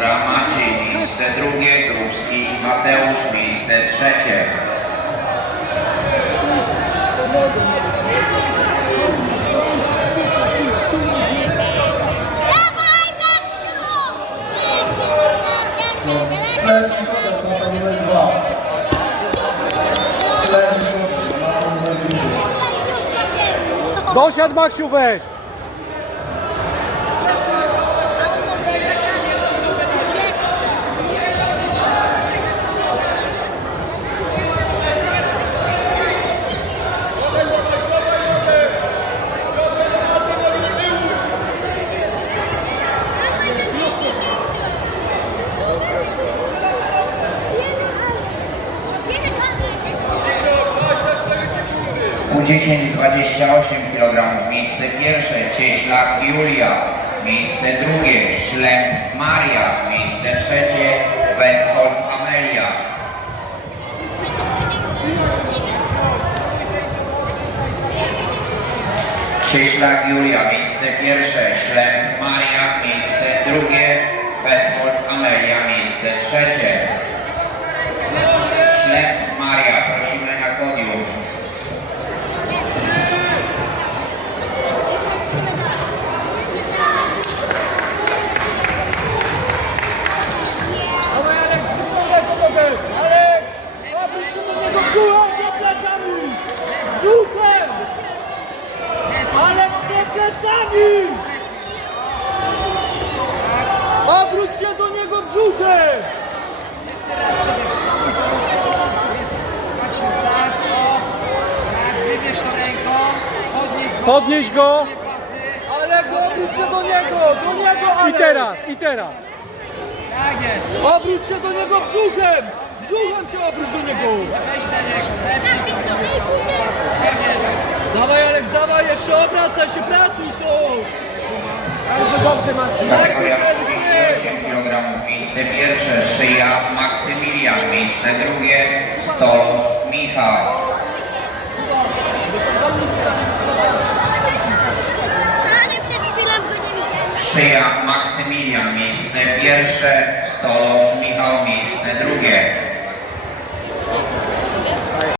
Szura Maciej, miejsce drugie, Grubski Mateusz, miejsce trzecie. Ślepny Kotek, mata numer 2. Ślepny Kotek, mata numer 2. Dosiadł, Maksiu, weź! U10 28 kg, miejsce pierwsze Cieślak Julia, miejsce drugie Szlem Maria, miejsce trzecie Westholz Amelia. Cieślak Julia, miejsce pierwsze Szlem Maria, miejsce drugie Westholz Amelia, miejsce trzecie. Szlem Maria, prosimy na podium. Dawaj, Aleks, wyciągaj to też! Aleks! Obróć się do niego brzuchem, nie plecami! Brzuchem! Aleks, nie plecami! Obróć się do niego brzuchem! Wybierz to ręką, Podnieś go! Aleks, obróć się do niego, Aleks! I teraz! tak jest. Obróć się do niego brzuchem! Brzuchem się obróć do niego! Weź na niego, lepiej. Dawaj, Aleks, dawaj, jeszcze obracaj się, pracuj coś! Bardzo dobrze, Marcin. Kategoria 38 kg, miejsce pierwsze Szyja Maksymilian, miejsce drugie Stolosz Michał. Szyja Maksymilian, miejsce pierwsze Stolosz Michał, miejsce drugie.